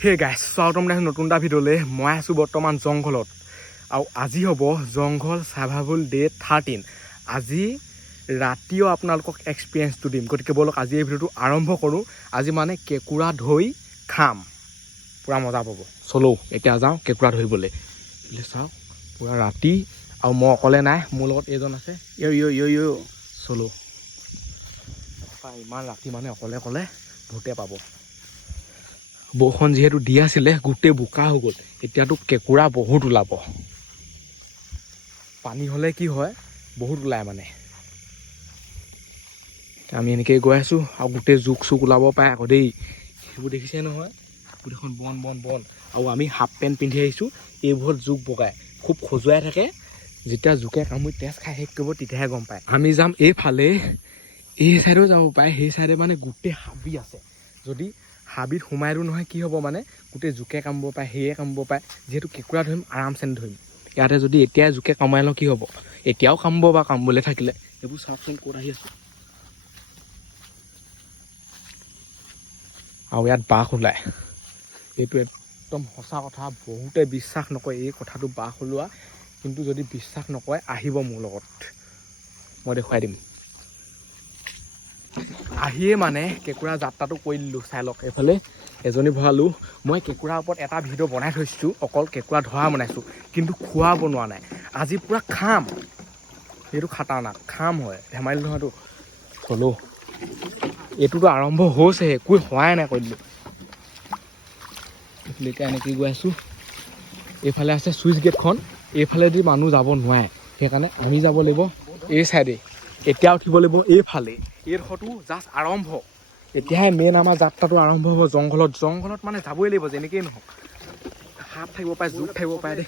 হে গাইছ স্বাগতম নতুন এটা ভিডিঅ'লৈ মই আছোঁ বৰ্তমান জংঘলত আৰু আজি হ'ব জংঘল সাৰ্ভাইভেল ডে 13 আজি ৰাতিও আপোনালোকক এক্সপিৰিয়েঞ্চটো দিম গতিকে বলক আজি এই ভিডিঅ'টো আৰম্ভ কৰোঁ আজি মানে কেঁকুৰা ধৰি খাম পূৰা মজা পাব চলো এতিয়া যাওঁ কেঁকুৰা ধৰিবলৈ বোলে চাওক পূৰা ৰাতি আৰু মই অকলে নাই মোৰ লগত এইজন আছে চলো ইমান ৰাতি মানে অকলে অকলে ভূতে পাব বৰষুণ যিহেতু দি আছিলে গোটেই বোকা হৈ গ'ল এতিয়াতো কেঁকুৰা বহুত ওলাব পানী হ'লে কি হয় বহুত ওলায় মানে আমি এনেকৈ গৈ আছোঁ আৰু গোটেই জোক চোক ওলাব পাৰে আকৌ দেই সেইবোৰ দেখিছে নহয় গোটেইখন বন বন বন আৰু আমি হাফ পেণ্ট পিন্ধি আহিছোঁ এইবোৰত জোক বগাই খুব খজুৱাই থাকে যেতিয়া জোকে কামুৰি তেজ খাই শেষ কৰিব তেতিয়াহে গম পায় আমি যাম এইফালে এই চাইডেও যাব পাৰে সেই চাইডে মানে গোটেই হাবি আছে যদি হাবিত সোমাই দিওঁ নহয় কি হ'ব মানে গোটেই জোকে কামুৰিব পাৰে সেয়ে কামুৰিব পাৰে যিহেতু কেঁকুৰা ধৰিম আৰামচে ধৰিম ইয়াতে যদি এতিয়াই জোকে কামুৰাই লওঁ কি হ'ব এতিয়াও কামুৰিব বা কামুৰিবলৈ থাকিলে এইবোৰ চাওকচোন ক'ত আহি আছোঁ আৰু ইয়াত বাঘ ওলায় এইটো একদম সঁচা কথা বহুতে বিশ্বাস নকৰে এই কথাটো বাঘ ওলোৱা কিন্তু যদি বিশ্বাস নকৰে আহিব মোৰ লগত মই দেখুৱাই দিম আহিয়ে মানে কেঁকুৰা যাত্ৰাটো কৰি দিলোঁ চাই লওক এইফালে এজনী ভৰালোঁ মই কেঁকুৰাৰ ওপৰত এটা ভিডিঅ' বনাই থৈছোঁ অকল কেঁকুৰা ধৰা বনাইছোঁ কিন্তু খোৱা বনোৱা নাই আজি পূৰা খাম এইটো খাটাৰনাক খাম হয় ধেমালি নহয়তো চলো এইটোতো আৰম্ভ হৈছেহে একো হোৱাই নাই কৰি দিলোঁ এইফালে এতিয়া এনেকৈ গৈ আছোঁ এইফালে আছে চুইচ গেটখন এইফালেদি মানুহ যাব নোৱাৰে সেইকাৰণে আমি যাব লাগিব এই চাইডে এতিয়া উঠিব লাগিব এইফালে এইডোখৰটো জাষ্ট আৰম্ভ এতিয়াহে মেইন আমাৰ যাত্ৰাটো আৰম্ভ হ'ব জংঘলত মানে যাবই লাগিব যেনেকেই নহওক সাপ থাকিব পাৰে জোক থাকিব পাৰে দেই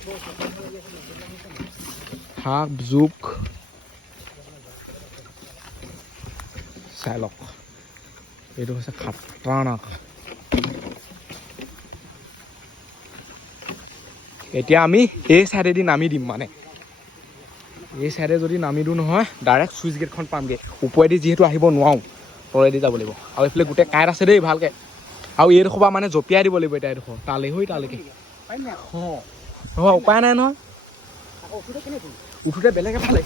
সাপ জোক চাই লওক এইটো হৈছে খাটাৰনাক এতিয়া আমি এই চাইডেদি নামি দিম মানে এই চাইডে যদি নামি দিওঁ নহয় ডাইৰেক্ট চুইচ গেটখন পামগৈ ওপৰেদি যিহেতু আহিব নোৱাৰোঁ তলেদি যাব লাগিব আৰু এইফালে গোটেই কাঁইট আছে দেই ভালকৈ আৰু এইডোখৰ পৰা মানে জঁপিয়াই দিব লাগিব এতিয়া এইডোখৰ তালৈকে অঁ উপায় নাই নহয় উঠোঁতে বেলেগ এফালে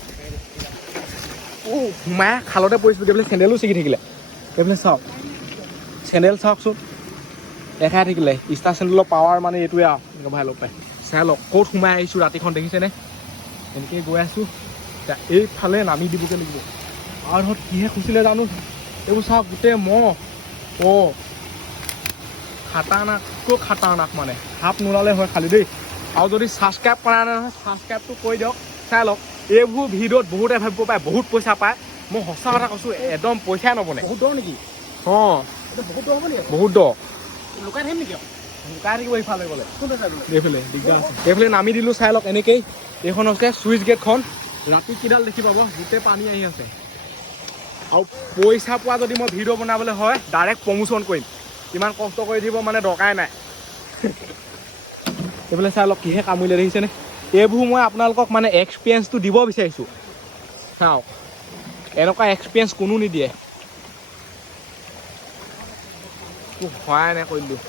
সোমাই খালতে পৰিছিলোঁ এইফালে চেণ্ডেলো ছিগি থাকিলে এইফালে চাওক চেণ্ডেল চাওকচোন দেখাই থাকিলে ষ্টাৰ চেণ্ডেলৰ পাৱাৰ মানে এইটোৱে আৰু ভাই লগ পায় চাই লওক ক'ত সোমাই আহিছোঁ ৰাতিখন দেখিছেনে এনেকৈ গৈ আছোঁ এতিয়া এইফালে নামি দিবগৈ লাগিব আৰু ধৰক কিহে খুচিলে জানো এইবোৰ চাওক গোটেই খাটাৰনাক মানে সাপ নোলালে হয় খালি দেই আৰু যদি ছাবস্ক্ৰাইব কৰা নাই নহয় ছাবস্ক্ৰাইবটো কৰি দিয়ক চাই লওক এইবোৰ ভিডিঅ'ত বহুতে ভাবিব পাৰে বহুত পইচা পায় মই সঁচা কথা কৈছোঁ একদম পইচাই নবনে বহুত দৰ নেকি অঁ বহুত দৰ লুকাই থাকিম নেকি লুকাই থাকিব এইফালে গ'লে এইফালে দিগদাৰ আছে এইফালে নামি দিলোঁ চাই লওক এনেকেই এইখন হৈছে চুইচ গেটখন ৰাতি কিডাল দেখি পাব গোটেই পানী আহি আছে আৰু পইচা পোৱা যদি মই ভিডিঅ' বনাবলৈ হয় ডাইৰেক্ট প্ৰমোশ্যন কৰিম ইমান কষ্ট কৰি দিব মানে দৰকাৰে নাই এইফালে চাই লওক কিহে কামুৰিলে দেখিছেনে এইবোৰ মই আপোনালোকক মানে এক্সপিৰিয়েঞ্চটো দিব বিচাৰিছোঁ চাওক এনেকুৱা এক্সপিৰিয়েঞ্চ কোনো নিদিয়ে হোৱাই নাই কৰিলোঁ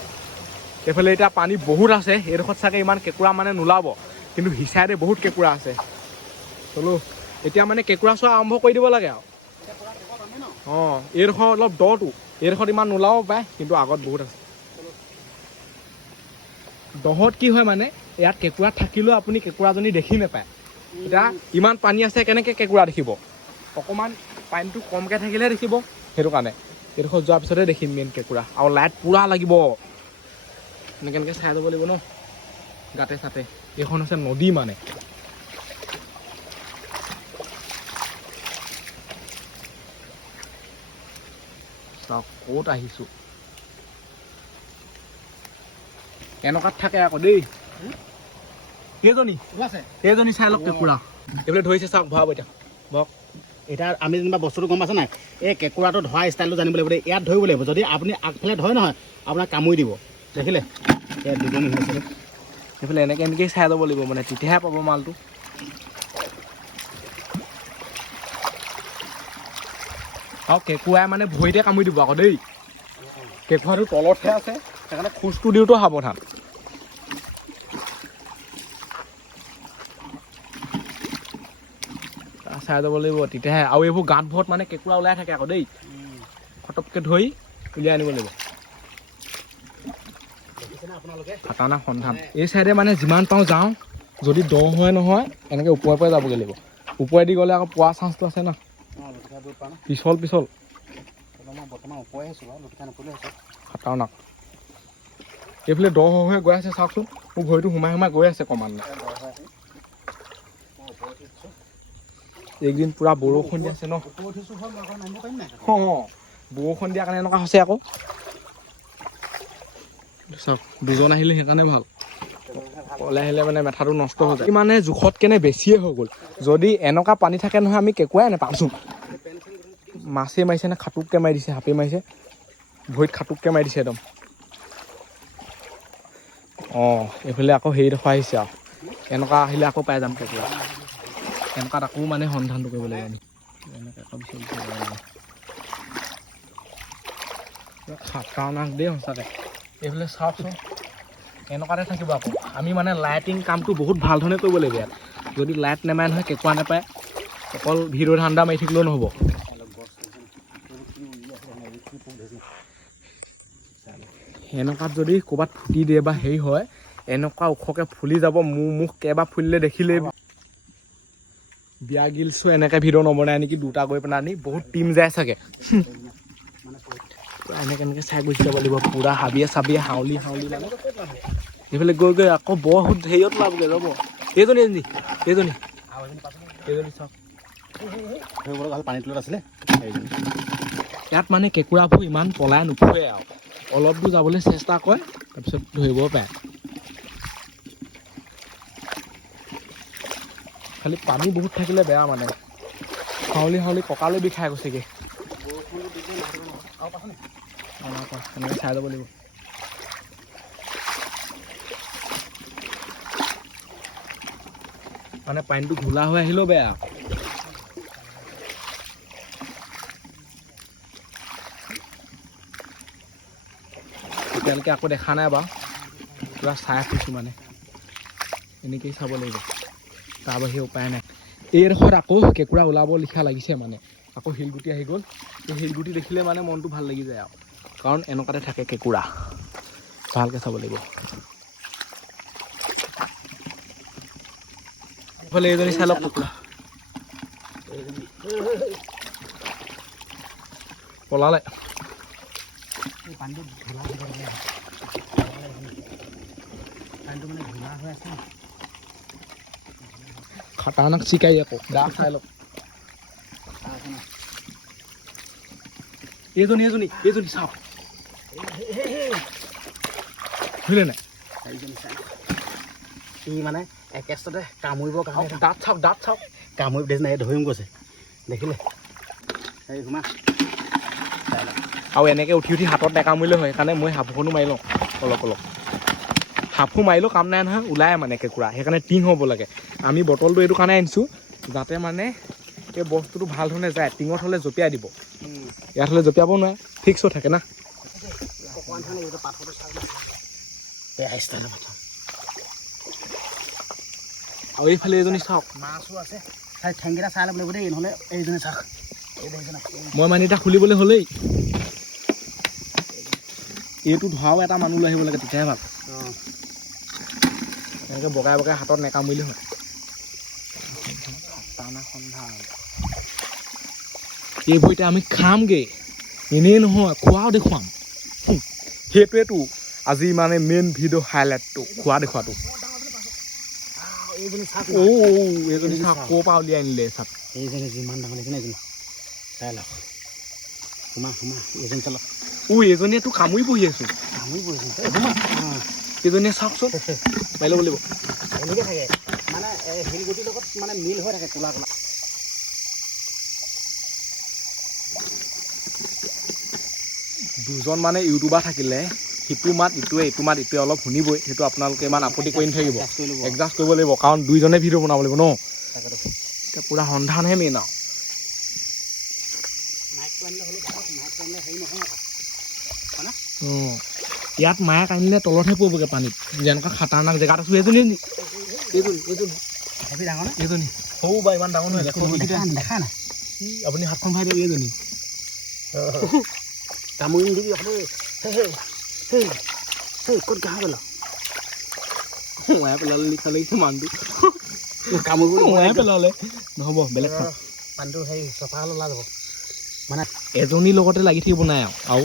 এইফালে এতিয়া পানী বহুত আছে এইডোখৰত চাগে ইমান কেঁকুৰা মানে নোলাব কিন্তু হিচাইডে বহুত কেঁকুৰা আছে চলো এতিয়া মানে কেঁকুৰা চোৱা আৰম্ভ কৰি দিব লাগে আৰু অঁ এইডোখৰ অলপ দটো এইডোখৰত ইমান নোলাব পাৰে কিন্তু আগত বহুত আছে দহত কি হয় মানে ইয়াত কেঁকুৰা থাকিলেও আপুনি কেঁকুৰাজনী দেখি নাপায় এতিয়া ইমান পানী আছে কেনেকৈ কেঁকুৰা দেখিব অকণমান পানীটো কমকৈ থাকিলেহে দেখিব সেইটো কাৰণে এইডোখৰত যোৱাৰ পিছতহে দেখিম মেইন কেঁকুৰা আৰু লাইট পূৰা লাগিব এনেকৈ চাই যাব লাগিব ন গাতে চাতে এইখন হৈছে নদী মানে চাওক ক'ত আহিছোঁ এনেকুৱাত থাকে আকৌ দেই সেইজনী চাই লওক কেঁকুৰা এইফালে ধৰিছে চাওক ভৰাব এতিয়া ভৰক এতিয়া আমি যেনিবা বস্তুটো গম পাইছে নাই এই কেঁকুৰাটো ধৰা ষ্টাইলটো জানিব লাগিব দেই ইয়াত ধৰিব লাগিব যদি আপুনি আগফালে ধৰে নহয় আপোনাক কামুৰি দিব দেখিলে ইয়াত দুজনী হৈছে এইফালে এনেকৈ চাই যাব লাগিব মানে তেতিয়াহে পাব মালটো আৰু কেঁকুৰাই মানে ভৰিতে কামুৰি দিব আকৌ দেই কেঁকুৰাটো তলতহে আছে সেইকাৰণে খোজটো দিওঁতো সাৱধান। চাই যাব লাগিব তেতিয়াহে। আৰু এইবোৰ গাঁত ভৰত মানে কেঁকুৰা ওলাই থাকে আকৌ দেই, ফটককৈ ধৰি উলিয়াই আনিব লাগিব। খাটাৰনাক সন্ধান। এই চাইডে মানে যিমান পাওঁ যাওঁ, যদি দ হয় নহয় এনেকৈ ওপৰৰ পৰাই যাবগৈ লাগিব। ওপৰেদি গ'লে আকৌ পোৱা চান্সটো আছে না, পিছল পিছল খাটাৰনাক। এইফালে দ হৈ গৈ আছে চাওকচোন, মোৰ ভৰিটো সোমাই সোমাই গৈ আছে ক্ৰমান্বয়ে। এইকেইদিন পুৰা বৰষুণ দি আছে ন, বৰষুণ দিয়াৰ কাৰণে এনেকুৱা হৈছে আকৌ। চাওক দুজন আহিলে সেইকাৰণে ভাল, অকলে আহিলে মানে মেথাটো নষ্ট হৈ যায়। মানে জোখত কেনে বেছিয়ে হৈ গ'ল। যদি এনেকুৱা পানী থাকে নহয় আমি কেঁকুৰাই নাপাওঁচোন। মাছেই মাৰিছে নে খাটোককৈ মাৰি দিছে, সাপে মাৰিছে, ভৰিত খাটোককৈ মাৰি দিছে একদম। অঁ এইফালে আকৌ হেৰিডোখৰ আহিছে আৰু, এনেকুৱা আহিলে আকৌ পাই যাম কেঁকুৰা। এনেকুৱাত আকৌ মানে সন্ধানটো কৰিব লাগিব আমি। এনেকৈ আকৌ খাটাৰনাক দেই সঁচাকৈ। এইফালে চাওকচোন এনেকুৱাতে থাকিব আকৌ। আমি মানে লাইটিং কামটো বহুত ভাল ধৰণে কৰিব লাগিব ইয়াত। যদি লাইট নেমাৰে নহয় কেঁকুৰা নাপায়, অকল ভিডিঅ' ধান্দা মাৰি থাকিলেও নহ'ব। এনেকুৱাত যদি ক'ৰবাত ফুটি দিয়ে বা হেৰি হয়, এনেকুৱা ওখকৈ ফুলি যাব, মোৰ মুখ কেইবাৰ ফুলিলে দেখিলেই। বিয়া গিলছো এনেকৈ ভিডিঅ' নবনাই নেকি, দুটা গৈ পেলাই আনি বহুত টিম যায় চাগে। এনেকৈ এনেকৈ চাই গুচি যাব লাগিব, পূৰা হাবিয়ে চাবিয়ে হাউলি হাউলি মানে এইফালে গৈ গৈ আকৌ বৰ হেৰিয়ত ওলাবগৈ ৰ'ব। এইজনী চাওক, পানীৰ তলত আছিলে। ইয়াত মানে কেঁকুৰাবোৰ ইমান পলাই নুফুৰে আৰু, অলপ দূৰ যাবলৈ চেষ্টা কৰে তাৰপিছত ধৰিব পাৰে। খালি পানী বহুত থাকিলে বেয়া মানে, হাউলি হাউলি কঁকালো বিষাই গৈছেগৈ। এনেকৈ চাই যাব লাগিব। মানে পানীটো ঘোলা হৈ আহিলেও বেয়া। এতিয়ালৈকে আকৌ দেখা নাই বাৰু, পুৰা চাই ফুৰিছোঁ মানে, এনেকেই চাব লাগিব, তাৰ বাহিৰে উপায় নাই। এইডোখৰত আকৌ কেঁকুৰা ওলাব লিখা লাগিছে মানে, আকৌ শিলগুটি আহি গ'ল। এই শিলগুটি দেখিলে মানে মনটো ভাল লাগি যায় আৰু, কাৰণ এনেকুৱাতে থাকে কেঁকুৰা। ভালকৈ চাব লাগিব। এইফালে এইজনী চাই লওক কুকুৰা পলালে। খাটাৰনাক চিকাই আকৌ দা চাই লওক। এইজনী চাওক, বুজিলে নাই? ই মানে একেষ্টতে কামুৰিবৰ কাৰণে দাঁত চাওক কামুৰি দেখিছে নাই, ধৰিম গৈছে দেখিলে। এই ঘুমা আৰু এনেকৈ উঠি উঠি হাতত নেকামুৰিলে হয়, সেইকাৰণে মই সাপখনো মাৰি লওঁ অলপ অলপ। সাপো মাৰিলেও কাম নাই নহয়, ওলাই মানে কেঁকুৰা, সেইকাৰণে টিং হ'ব লাগে। আমি বটলটো এইটো কাৰণে আনিছোঁ যাতে মানে এই বস্তুটো ভাল ধৰণে যায়। টিঙত হ'লে জঁপিয়াই দিব, ইয়াত হ'লে জঁপিয়াব নোৱাৰে, ফিক্স হৈ থাকে না। আৰু এইফালে এইজনী চাওক, মাছো আছে, ঠেংকেইটা চাই ল'ব লাগিব দেই, নহ'লে এইজনী চাওক। মই মানে এতিয়া খুলিবলৈ হ'লেই এইটো ধৰাও এটা মানুহ লৈ আহিব লাগে, তেতিয়াহে ভাল। এনেকৈ বগাই বগাই হাতত নেকামুৰিলে হয়। এইবোৰ এতিয়া আমি খামগৈ, এনেই নহয়, খোৱাও দেখুৱাম। সেইটোৱেতো আজি মানে মেইন ভিডিঅ' হাইলাইটটো, খোৱা দেখুৱাটো। এইজনী চাওক ক'ৰ পৰা উলিয়াই আনিলে চাওক। এইজনী যিমান ডাঙৰ দেখিছে এইজনী চাই লওক। এইজনী চালক। এইজনীয়েতো কামুৰি বহি আছো। এইজনীয়ে চাওকচোন, মাৰি ল'ব লাগিব। এনেকৈ থাকে মানে শিলগুটিৰ লগত মানে মিল হৈ থাকে, ক'লা ক'লা। দুজন মানে ইউটিউবাৰ থাকিলে সিটো মাত ইটোৱে, ইটো মাত ইটোৱে অলপ শুনিবই, সেইটো আপোনালোকে ইমান আপত্তি কৰি নাথাকিব, এডজাষ্ট কৰিব লাগিব, কাৰণ দুইজনে ভিডিঅ' বনাব লাগিব ন। এতিয়া পূৰা সন্ধানহে মেইন আৰু। ইয়াত মায়ে কান্দিলে তলতহে পৰিবগৈ পানীত যেনেকুৱা খাটাৰনাক জেগাত আছো এজনী এইজনী সৰু বা ইমান ডাঙৰ নহয় দেখা নাই আপুনি হাতখন ভাই দিয়ক এইজনী কামুৰি নিদিবি ক'ত ঘাঁহ পেলাও মায়ে পেলালে লিখা লাগিছে মানুহটো কামুৰিব মায়ে পেলালে নহ'ব বেলেগ খাম পানীটো সেই চফা হ'লে ওলাই যাব মানে এজনীৰ লগতে লাগি থাকিব নাই আৰু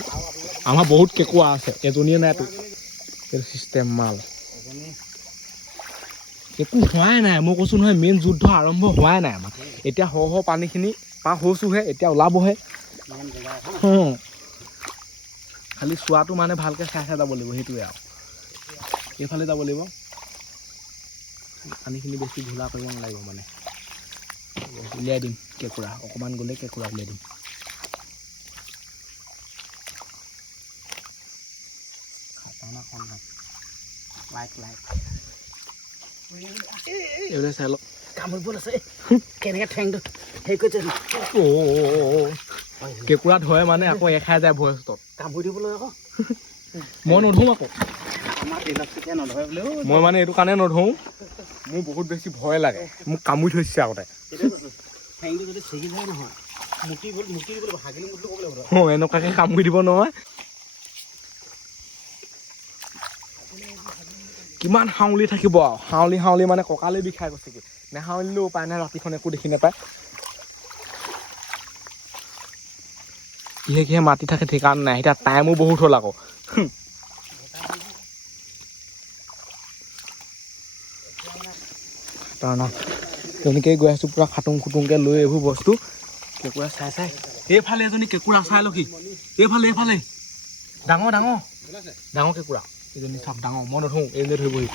আমাৰ বহুত কেঁকুৰা আছে এজনীয়ে নাইতো এইটো চিষ্টেম মাল একো হোৱাই নাই মই কৈছোঁ নহয় মেইন যুদ্ধ আৰম্ভ হোৱাই নাই আমাৰ এতিয়া সহ পানীখিনি পাৰ হৈছোঁহে এতিয়া ওলাবহে খালি চোৱাটো মানে ভালকৈ চাই চাই যাব লাগিব সেইটোৱে আৰু এইফালে যাব লাগিব পানীখিনি বেছি ঘোলা কৰিব নালাগিব মানে উলিয়াই দিম কেঁকুৰা অকণমান গ'লে কেঁকুৰা উলিয়াই দিম এইবিলাক চাই লওক কামুৰিব আছে কেনেকৈ ঠেংটো হেৰি কৰিছে কেঁকুৰা ধৰে মানে আকৌ এখাই যায় ভয়ষ্টত কামুৰি দিবলৈ আকৌ মই নধৰোঁ আকৌ আমাৰ দিনত তেতিয়া নধৰে বোলেও মই মানে এইটো কাৰণে নধৰোঁ মোৰ বহুত বেছি ভয় লাগে মোক কামুৰি থৈছে আগতে ঠেংটো যদি ছিগি যায় নহয় মুটি দিব হাগিলি মুটি ক'ব লাগিব এনেকুৱাকৈ কামুৰি দিব নহয় কিমান হাউলি থাকিব আৰু হাউলি মানে কঁকালে বিষাই গৈছেগৈ নেহাউলিলেও উপায় নাই ৰাতিখন একো দেখি নাপায় কিহে মাতি থাকে ঠিকান নাই এতিয়া টাইমো বহুত হ'ল আকৌ তেনেকেই গৈ আছোঁ পূৰা খাটুং খুটুংকৈ লৈ এইবোৰ বস্তু কেঁকুৰা চাই এইফালে এজনী কেঁকুৰা চাই লকি এইফালে ডাঙৰ কেঁকুৰা এজনী চাওক ডাঙৰ মই নথওঁ এইজনী ধৰিবহি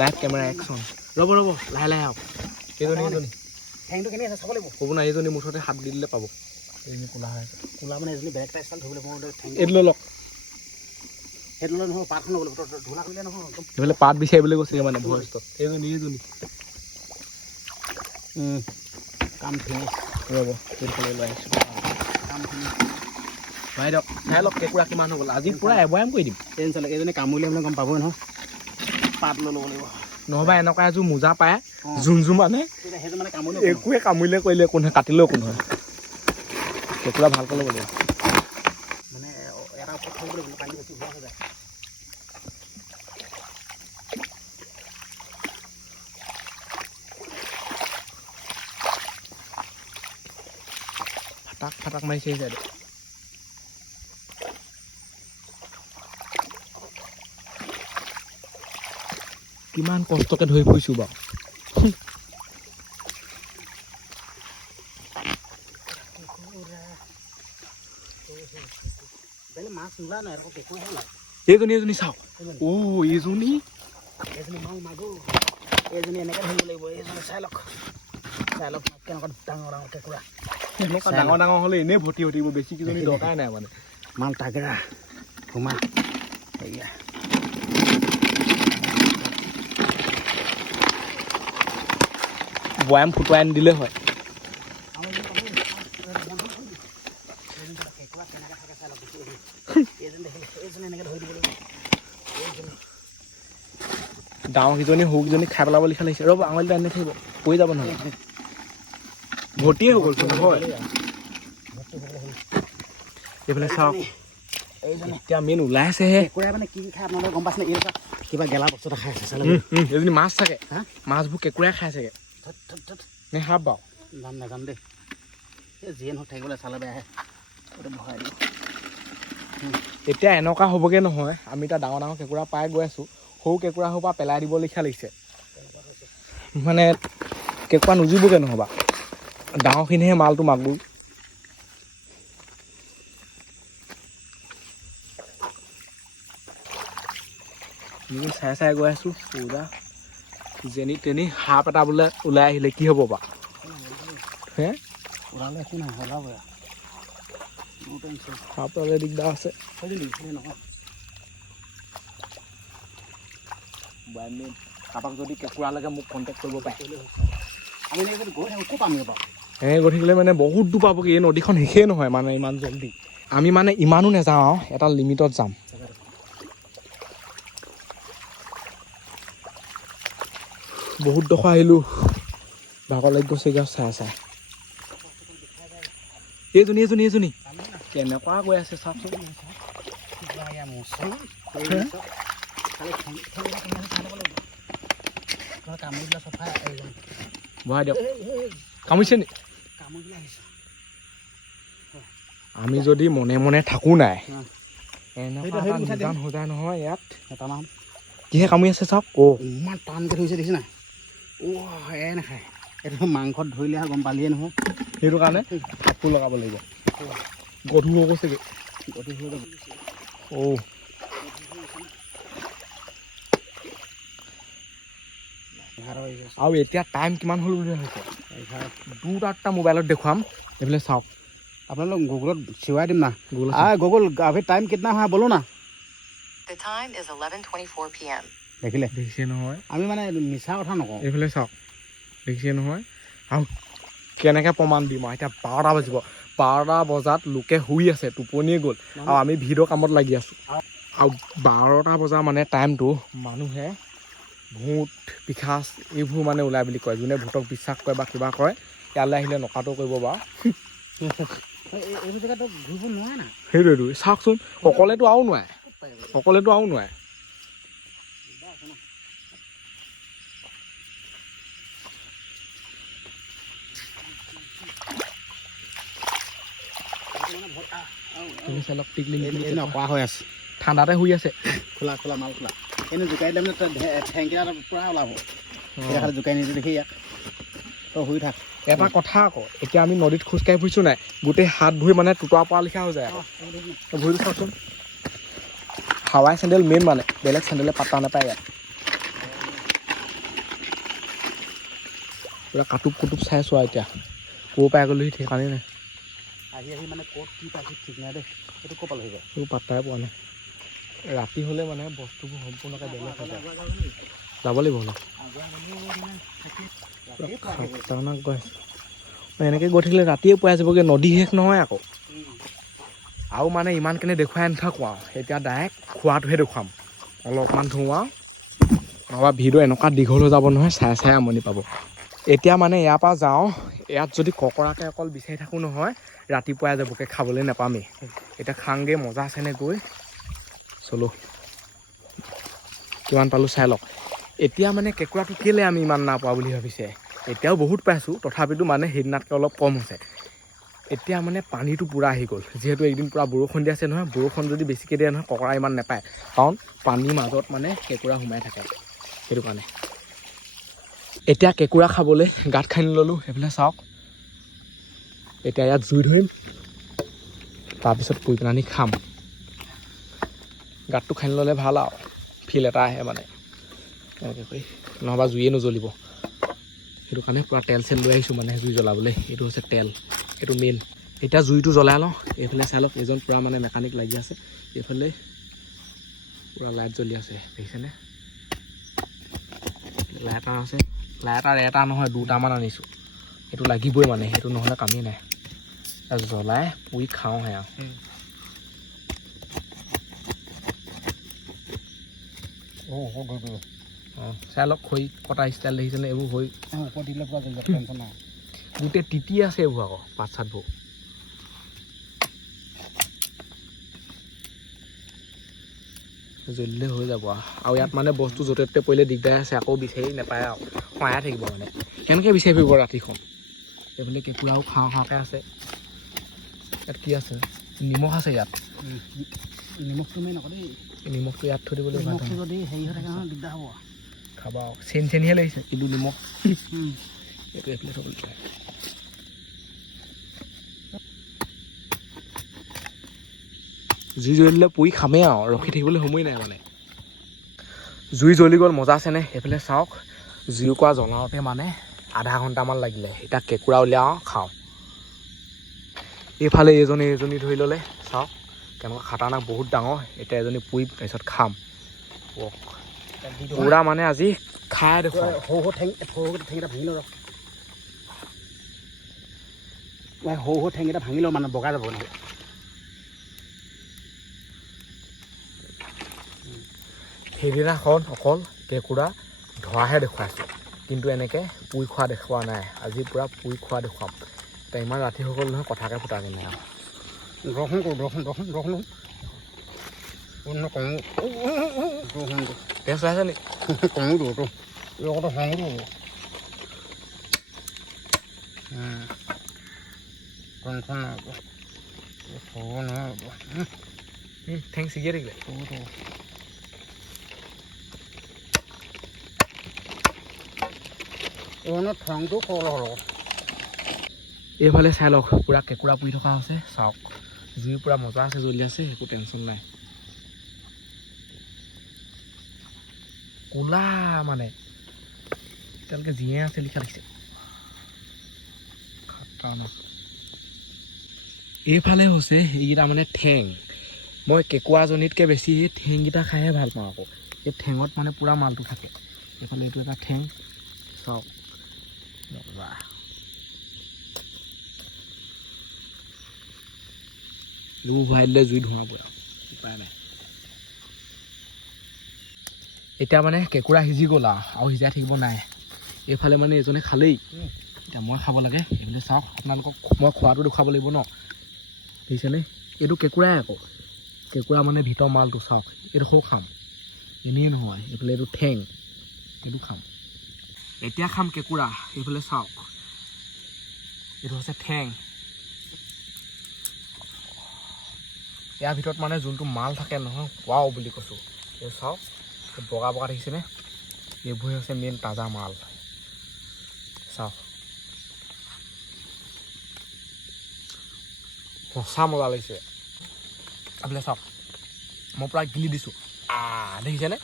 লাইভ কেমেৰা একশ্যন ৰ'ব লাহে আহক এইজনী ঠেংটো কেনেকৈ আছে চাব লাগিব ক'ব নাই এইজনী মুঠতে হাত দি দিলে পাব এইজনী ক'লা হৈ আছে ক'লা মানে এজনী বেলেগ এটা ষ্টাইল ধৰিবলৈ মই ঠেং এইটো লৈ লওক সেইটো লৈ নহয় পাতখন ল'ব লাগিব ধূলা কৰিলে নহয় একদম এইফালে পাত বিচাৰিবলৈ গৈছে মানে ভইচত এইজনী কাম ফিনিছ ৰ'ব এইফালে লৈ আহিছোঁ কাম ফিনিছ ভাই দিয়ক চাই লওক কেঁকুৰা কিমান হৈ গ'ল আজি পূৰা এবয়াম কৰি দিম টেনচন লাগে এইজনী কামুৰিলে মানে গম পাবই নহয় পাত লৈ ল'ব লাগিব নহ'বা এনেকুৱা এযোৰ মোজা পায় যোনযোৰ মানে সেইটো মানে কামুৰিলে একোৱে কামুৰিলে কৰিলে একো নহয় কাটিলেও একো নহয় কেঁকুৰা ভালকৈ ল'ব লাগিব মানে এটা ওপৰত থ'ব লাগিব পানী বেছি হোৱা হৈ যায় ফাটাক মাৰিছে চাইডে কিমান কষ্টকে ধৰি ফুৰিছোঁ বাৰু মাছ নোলাই নহয় আকৌ কেঁকুৰা হ'ল এইজনী চাওক এইজনী এইজনী এনেকৈ ধৰিব লাগিব এইজনী চাই লওক কেনেকুৱা ডাঙৰ কেঁকুৰা এনেকুৱা ডাঙৰ হ'লে এনেই ভৰ্তি হৈ থাকিব বেছি কিজনী দৰকাৰ নাই মানে মাল তাগৰা সোমা এয়া বয়াম ফুটুৱাই নিদিলে হয় ডাঙৰ কেইজনী সৰুকেইজনী খাই পেলাব লিখা লাগিছে ৰ'ব আঙুলিটো আনি থাকিব পৰি যাব নহয় ভৰ্তিয়ে হৈ গ'লচোন হয় এইফালে চাওক এতিয়া মেইন ওলাই আছেহে কেঁকুৰাই মানে কি খাই আপোনালোকে গম পাইছেনে এই কিবা গেলা বস্তু এটা খাই আছে এজনী মাছ থাকে মাছবোৰ কেঁকুৰাই খাই চাগে নে সাপ বাৰু নাজানো দেই এই যিয়ে নহওক থাকিবলৈ চালে বেয়াহে ভৰাই দিওঁ এতিয়া এনেকুৱা হ'বগৈ নহয় আমি এতিয়া ডাঙৰ কেঁকুৰা পাই গৈ আছোঁ সৰু কেঁকুৰা সোপা পেলাই দিব লিখা লাগিছে মানে কেঁকুৰা নুজুবগৈ নহ'বা ডাঙৰখিনিহে মালটো মাগুৰ চাই গৈ আছোঁ পুৰা যেনি তেনি সাপ এটা বোলে ওলাই আহিলে কি হ'ব বা হে ওলালে একো নাই ওলাবই সাপ ওলালে দিগদাৰ আছে কাৰোবাক যদি কেঁকুৰা লাগে মোক কণ্টেক্ট কৰিব পাৰে আমি গৈ থাকোঁ ক'ত পাম বাৰু গৈ থাকিলে মানে বহুত দূৰ পাবগৈ এই নদীখন শেষেই নহয় মানে ইমান জল্দি আমি মানে ইমানো নাযাওঁ আৰু এটা লিমিটত যাম বহুত ডোখৰ আহিলোঁ ভাগৰ লাগি গৈছেগৈ চাই এইজনী কেনেকুৱা গৈ আছে চাওকচোন বহাই দিয়ক কামুৰিছে নি আমি যদি মনে মনে থাকোঁ নাই এনেকুৱা এটা নিজান হৈ যায় নহয় ইয়াত কিহে কামুৰি আছে চাওক ইমান টানকৈ ধৰিছে দেখিছে নাই নাখায় এইটো মাংসত ধৰিলে গম পালিয়ে নহয় সেইটো কাৰণে কাপোৰ লগাব লাগিব গধুৰ হৈ গৈছেগৈ আৰু এতিয়া টাইম কিমান হ'ল বুলি হৈছে 2টা মোবাইলত দেখুৱাম এইফালে চাওক আপোনালোক গুগলত চিৱাই দিম না গুগলত গুগল अभी टाइम कितना है बोलो ना The time is 11:24 p.m. দেখিছে নহয় আমি মানে মিছা কথা নকওঁ এইফালে চাওক দেখিছে নহয় আৰু কেনেকৈ প্ৰমাণ দিম আৰু এতিয়া 12টা বাজিব 12টা বজাত লোকে শুই আছে টোপনিয়ে গ'ল আৰু আমি ভিডিঅ' কামত লাগি আছোঁ আৰু 12টা বজা মানে টাইমটো মানুহে ভূত পিশাচ এইবোৰ মানে ওলাই বুলি কয় যোনে ভূতক বিশ্বাস কৰে বা কিবা কৰে ইয়ালৈ আহিলে নকাটো কৰিব বাৰু এইবোৰ জেগাতো ঘূৰিব নোৱাৰে না সেইটোৱেতো চাওকচোন অকলেতো আৰু নোৱাৰে নকৰা হৈ আছে ঠাণ্ডাতে শুই আছে খোলা মাল খোলা এনে জোকাই দিলে মানে ঠেংকেইটা পূৰা ওলাব এতিয়া খালি জোকাই নিদিয়ে দেখি ইয়াক তই শুই থাক এটা কথা আকৌ এতিয়া আমি নদীত খোজকাঢ়ি ফুৰিছোঁ নাই গোটেই হাত ভৰি মানে টুটুৱা পৰা লিখা হৈ যায় আকৌ ভৰিটো চাওকচোন হাৱাই চেণ্ডেল মেইন মানে বেলেগ চেণ্ডেলে পাত্তা নাপায় ইয়াত পুৰা কাটুব চাই আছোঁ আৰু এতিয়া ক'ৰ পাই গ'লোহি ঠিকানেই নাই আহি মানে ক'ত কি পাইছোঁ ঠিক নাই দেই সেইটো ক'ৰ পালেহি যায় এইবোৰ পাত্তাই পোৱা নাই ৰাতি হ'লে মানে বস্তুবোৰ সম্পূৰ্ণকৈ বেলেগ হৈ যায় যাব লাগিব অলপ খতৰনাক গৈ আছে এনেকৈ গৈ থাকিলে ৰাতিয়ে পোৱাই যাবগৈ নদী শেষ নহয় আকৌ আৰু মানে ইমানখিনি দেখুৱাই নাথাকোঁ আৰু এতিয়া ডাইৰেক্ট খোৱাটোহে দেখুৱাম অলপমান ধোওঁ আৰু নহবা ভিডিঅ' এনেকুৱা দীঘল হৈ যাব নহয় চাই আমনি পাব এতিয়া মানে ইয়াৰ পৰা যাওঁ ইয়াত যদি ককৰাকৈ অকল বিচাৰি থাকোঁ নহয় ৰাতিপুৱাই যাবগৈ খাবলৈ নাপামেই এতিয়া খাংগৈ মজা আছেনে গৈ চলো কিমান পালোঁ চাই লওক এতিয়া মানে কেঁকুৰাটো কেলৈ আমি ইমান নাপোৱা বুলি ভাবিছে এতিয়াও বহুত পাইছোঁ তথাপিতো মানে সেইদিনাতকৈ অলপ কম হৈছে এতিয়া মানে পানীটো পূৰা আহি গ'ল যিহেতু একদিন পূৰা বৰষুণ দি আছে নহয় বৰষুণ যদি বেছিকৈ দিয়ে নহয় ককৰা ইমান নাপায় কাৰণ পানীৰ মাজত মানে কেঁকুৰা সোমাই থাকে সেইটো কাৰণে এতিয়া কেঁকুৰা খাবলৈ গাঁত খান্দি ল'লোঁ সেইফালে চাওক এতিয়া ইয়াত জুই ধৰিম তাৰপিছত পুৰি পেলানি খাম গাঁতটো খান্দি ল'লে ভাল আৰু ফিল এটা আহে মানে এনেকৈ কৰি নহবা জুইয়ে নজ্বলিব সেইটো কাৰণে পূৰা তেল চেল লৈ আহিছোঁ মানে জুই জ্বলাবলৈ এইটো হৈছে তেল এইটো মেইন এতিয়া জুইটো জ্বলাই লওঁ এইফালে চাই লওক এজন পূৰা মানে মেকানিক লাগি আছে এইফালে পূৰা লাইট জ্বলি আছে দেখিছেনে লাইটাৰ আছে লাইটাৰ এটা নহয় 2টামান আনিছোঁ সেইটো লাগিবই মানে সেইটো নহ'লে কামেই নাই জ্বলাই পুৰি খাওঁহে আৰু চাই লওক খৰি কটা ষ্টাইল দেখিছেনে এইবোৰ হৈ গোটেই তিতি আছে এইবোৰ আকৌ পাত চাতবোৰ জ্বলিলে হৈ যাব আৰু ইয়াত মানে বস্তু য'তে ত'তে পৰিলে দিগদাৰ আছে আকৌ বিচাৰি নাপায় আৰু সহায় থাকিব মানে কেনেকৈ বিচাৰি ফুৰিব ৰাতিখন এইফালে কেঁকুৰাও খাওঁকৈ আছে ইয়াত কি আছে নিমখ আছে ইয়াত নিমখটো মেইন আকৌ দেই নিমখটো ইয়াত থৈ দিবলৈ নিমখটো যদি হেৰি হৈ থাকে নহয় দিগদাৰ হ'ব খাবা চেনিহে লাগিছে কিন্তু নিমখ এইটো এইফালে থ'বলৈ জুই জ্বলিলে পুৰি খামেই আৰু ৰখি থাকিবলৈ সময় নাই মানে জুই জ্বলি গ'ল মজা আছেনে সেইফালে চাওক জুইকুৰা জ্বলাওঁতে মানে আধা ঘণ্টামান লাগিলে এতিয়া কেঁকুৰা উলিয়াওঁ খাওঁ এইফালে এজনী ধৰি ল'লে চাওক কেনেকুৱা খাটাৰনাক বহুত ডাঙৰ এতিয়া এজনী পুৰি তাৰপিছত খাম পুৰা মানে আজি খাই দেখোন সৰু ঠেংকেইটা ভাঙি লওঁ সৰু ঠেংকেইটা ভাঙি লওঁ মানে বগাই যাব নহ'লে সেইদিনাখন অকল কেঁকুৰা ধৰাহে দেখুৱাইছোঁ কিন্তু এনেকৈ পুৰি খোৱা দেখুওৱা নাই আজি পূৰা পুৰি খোৱা দেখুৱাম এতিয়া ইমান ৰাতি হৈ গ'ল নহয় কথাকে ফুটাকৈ নাই আৰু দৰ্শন টেষ্ট আছে নি কমো দিবতো লগতে খঙো দিব টেনশ্যন নাই হ'ব নহয় ঠেং ছিগিয়ে থাকিলে এইখনত ঠেংটো সৰল হ'ল এইফালে চাই লওক পূৰা কেঁকুৰা পুৰি থকা আছে চাওক জুই পূৰা মজা আছে জ্বলি আছে একো টেনশ্যন নাই ক'লা মানে এতিয়ালৈকে জীয়ে আছে লিখা লিখিছে এইফালে হৈছে এইকেইটা মানে ঠেং মই কেঁকুৰাজনীতকৈ বেছি এই ঠেংকেইটা খাইহে ভাল পাওঁ আকৌ এই ঠেঙত মানে পূৰা মালটো থাকে এইফালে এইটো এটা ঠেং চাওক মজা এইবোৰ ভৰাই দিলে জুই ধোঁৱা পৰে উপায় নাই এতিয়া মানে কেঁকুৰা সিজি গ'ল আৰু সিজাই থাকিব নাই এইফালে মানে এজনে খালেই এতিয়া মই খাব লাগে এইফালে চাওক আপোনালোকক মই খোৱাটো দেখুৱাব লাগিব ন দেখিছেনে এইটো কেঁকুৰাই আকৌ কেঁকুৰা মানে ভিতৰ মালটো চাওক এইডোখৰো খাম এনেই নহয় এইফালে এইটো ঠেং এইটো খাম এতিয়া খাম কেঁকুৰা এইফালে চাওক এইটো হৈছে ঠেং ইয়াৰ ভিতৰত মানে যোনটো মাল থাকে নহয় ৱাও বুলি কৈছোঁ এই চাওক বগা বগা দেখিছেনে এইবোৰে হৈছে মেইন তাজা মাল চাওক সঁচা মজা লাগিছে এইফালে চাওক মই পূৰা গিলি দিছোঁ দেখিছেনে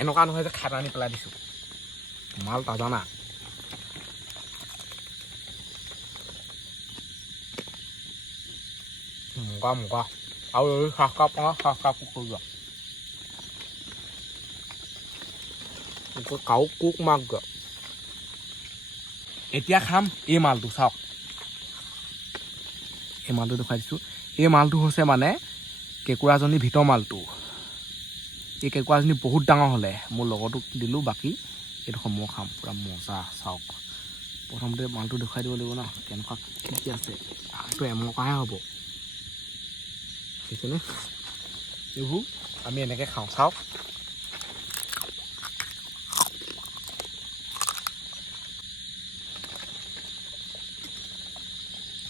এনেকুৱা নহয় যে খাই আনি পেলাই দিছোঁ মাল তাজা না মগা আৰু এই চাহকাপ কৰি যোৱা কাউ কুক মাক এতিয়া খাম এই মালটো চাওক এই মালটো দেখুৱাই দিছোঁ এই মালটো হৈছে মানে কেঁকুৰাজনীৰ ভিতৰ মালটো এই কেঁকুৰাজনী বহুত ডাঙৰ হ'লে মোৰ লগতো দিলোঁ বাকী এইডোখৰ মই খাম পূৰা মজা চাওক প্ৰথমতে মালটো দেখুৱাই দিব লাগিব ন কেনেকুৱা কি আছে এইটো এমকাহে হ'ব দেখিছেনে এইবোৰ আমি এনেকৈ খাওঁ চাওক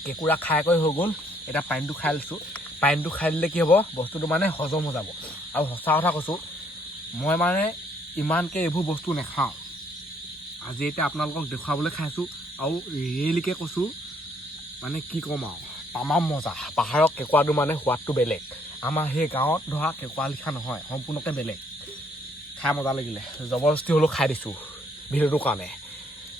কেঁকুৰা খাই হৈ গ'ল এতিয়া পানীটো খাই লৈছোঁ পানীটো খাই দিলে কি হ'ব বস্তুটো মানে হজম হৈ যাব আৰু সঁচা কথা কৈছোঁ মই মানে ইমানকৈ এইবোৰ বস্তু নাখাওঁ আজি এতিয়া আপোনালোকক দেখুৱাবলৈ খাইছোঁ আৰু ৰিয়েলিকৈ কৈছোঁ মানে কি ক'ম আৰু তামাম মজা পাহাৰৰ কেঁকুৰাটো মানে সোৱাদটো বেলেগ আমাৰ সেই গাঁৱত ধৰা কেঁকুৰা লিখা নহয় সম্পূৰ্ণকৈ বেলেগ খাই মজা লাগিলে জবৰদস্তি হ'লেও খাই দিছোঁ ভিডিঅ'টোৰ কাৰণে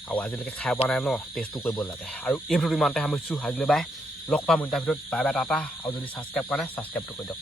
আৰু আজিলৈকে খাই পোৱা নাই ন টেষ্টটো কৰিব লাগে আৰু এই ভিডিঅ'টো ইমানতে সামৰিছোঁ আজিলৈ বাই লগ পাম ইণ্টাৰ ভিডিঅ'ত বাই বাই টাটা আৰু যদি ছাবস্ক্ৰাইব কৰা নাই ছাবস্ক্ৰাইবটো কৰি দিয়ক